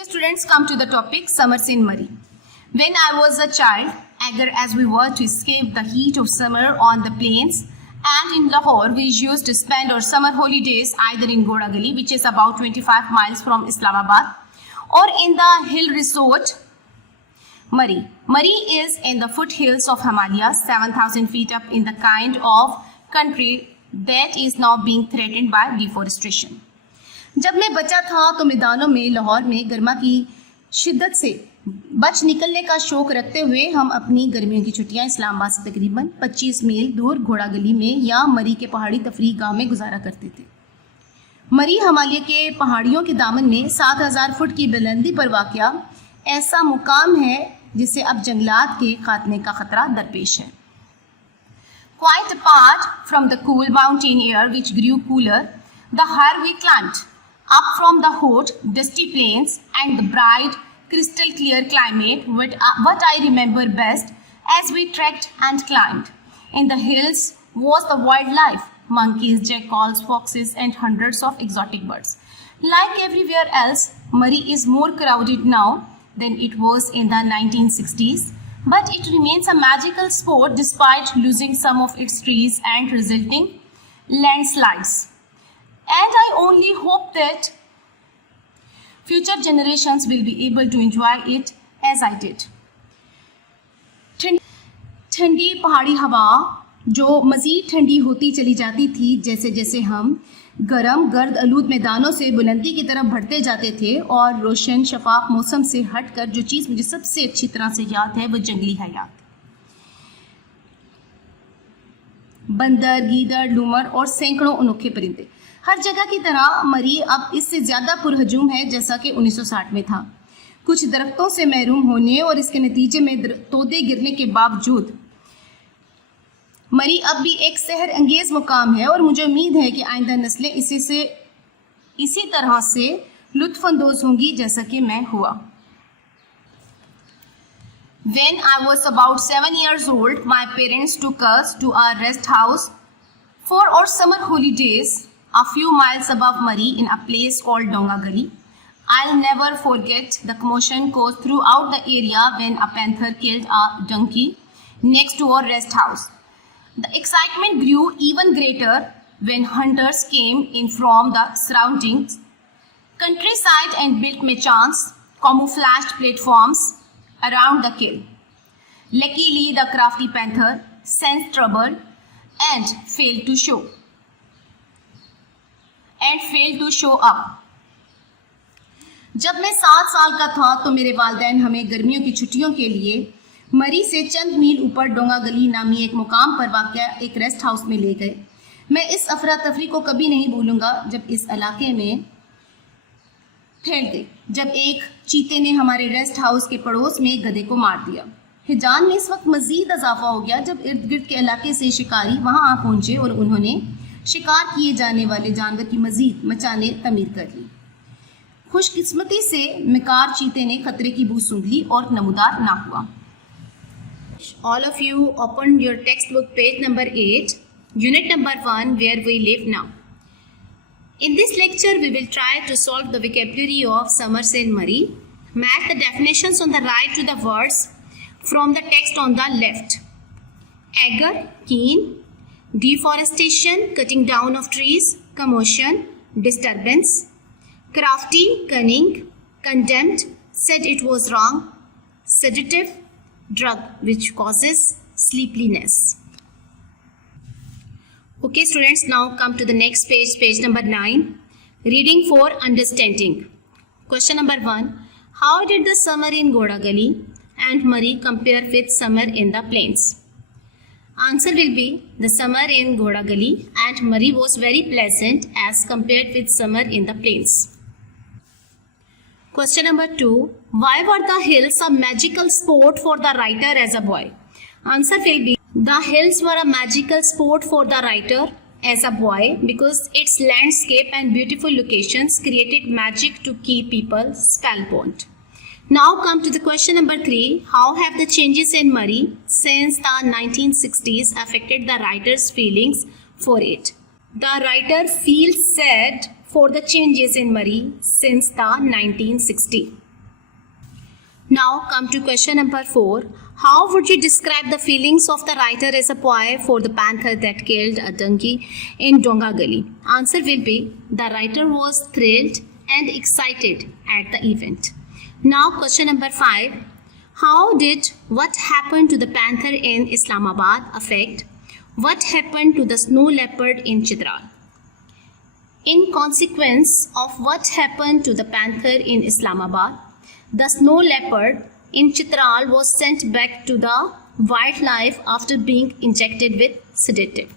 Okay, students, come to the topic summers in Murree. When I was a child, eager as we were to escape the heat of summer on the plains, and in Lahore, we used to spend our summer holidays either in Ghoda Gali, which is about 25 miles from Islamabad, or in the hill resort Murree. Murree is in the foothills of Himalayas, 7,000 feet up in the kind of country that is now being threatened by deforestation. जब मैं बच्चा था तो मैदानों में लाहौर में गर्मा की शिद्दत से बच निकलने का शौक रखते हुए हम अपनी गर्मियों की छुट्टियां इस्लामाबाद से तकरीबन 25 मील दूर घोड़ा गली में या मरी के पहाड़ी तफरीह गांव में गुजारा करते थे। मरी हिमालय के पहाड़ियों के दामन में 7,000 फुट की बुलंदी पर वाक़या ऐसा मुकाम है जिसे अब जंगलात के खात्मे का खतरा दरपेश है। Quite apart from the cool mountain air which grew cooler, the higher we climbed up from the hot, dusty plains and the bright, crystal clear climate, what I remember best as we trekked and climbed. In the hills was the wildlife, monkeys, jackals, foxes and hundreds of exotic birds. Like everywhere else, Murree is more crowded now than it was in the 1960s, but it remains a magical spot despite losing some of its trees and resulting landslides. And I only hope that future generations will be able to enjoy it as I did. ठंडी पहाड़ी हवा जो मज़ीद ठंडी होती चली जाती थी जैसे जैसे हम गर्म गर्द आलूद मैदानों से बुलंदी की तरफ बढ़ते जाते थे, और रोशन शफाफ मौसम से हटकर जो चीज़ मुझे सबसे अच्छी तरह से याद है वो जंगली हयात, बंदर, गीदड़, लूमर और सैकड़ों अनोखे परिंदे। हर जगह की तरह मरी अब इससे ज़्यादा पुरहजूम है जैसा कि 1960 में था। कुछ दरख्तों से महरूम होने और इसके नतीजे में तोदे गिरने के बावजूद मरी अब भी एक सहर अंगेज़ मुकाम है, और मुझे उम्मीद है कि आइंदा नस्लें इसी तरह से लुत्फ़अंदोज़ होंगी जैसा कि मैं हुआ। When I was about 7 years old, my parents took us to a rest house for our summer holidays a few miles above Murree in a place called Donga Gali. I'll never forget the commotion caused throughout the area when a panther killed a donkey next to our rest house. The excitement grew even greater when hunters came in from the surrounding countryside and built mechans, camouflaged platforms around the kill. Luckily, the crafty panther sensed trouble and failed to show up. जब मैं 7 साल का था तो मेरे वालिदैन हमें गर्मियों की छुट्टियों के लिए मरी से चंद मील ऊपर डोंगा गली नामी एक मुकाम पर वाक़या एक रेस्ट हाउस में ले गए। मैं इस अफरा तफरी को कभी नहीं भूलूंगा जब इस इलाके में ठहरते जब एक चीते ने हमारे रेस्ट हाउस के पड़ोस में गधे को मार दिया। हिजान में इस वक्त मज़ीद इजाफा हो गया जब इर्द गिर्द के इलाके से शिकारी वहाँ आ पहुँचे और उन्होंने शिकार किए जाने वाले जानवर की मज़ीद मचाने तमीर कर ली। खुशकिस्मती से मिकार चीते ने खतरे की बू सूंघ ली और नमूदार ना हुआ। All of you open your textbook page number 8, unit number 1, where we live now. In this lecture, we will try to solve the vocabulary of summers in Murree. Match the definitions on the right to the words from the text on the left. Agar, keen. Deforestation, cutting down of trees. Commotion, disturbance. Crafty, cunning. Condemned, said it was wrong. Sedative, drug which causes sleepiness. Okay students, now come to the next page, page number 9. Reading for understanding. Question number 1. How did the summer in Ghoda Gali and Murree compare with summer in the plains? Answer will be the summer in Ghoda Gali and Murree was very pleasant as compared with summer in the plains. Question number 2. Why were the hills a magical sport for the writer as a boy? Answer will be the hills were a magical sport for the writer as a boy because its landscape and beautiful locations created magic to keep people spellbound. Now come to the question number 3. How have the changes in Murree since the 1960s affected the writer's feelings for it? The writer feels sad for the changes in Murree since the 1960s. Now come to question number 4. How would you describe the feelings of the writer as a boy for the panther that killed a donkey in Donga Gully? Answer will be the writer was thrilled and excited at the event. Now question number 5. How did what happened to the panther in Islamabad affect what happened to the snow leopard in Chitral? In consequence of what happened to the panther in Islamabad, the snow leopard in Chitral was sent back to the wildlife after being injected with sedative.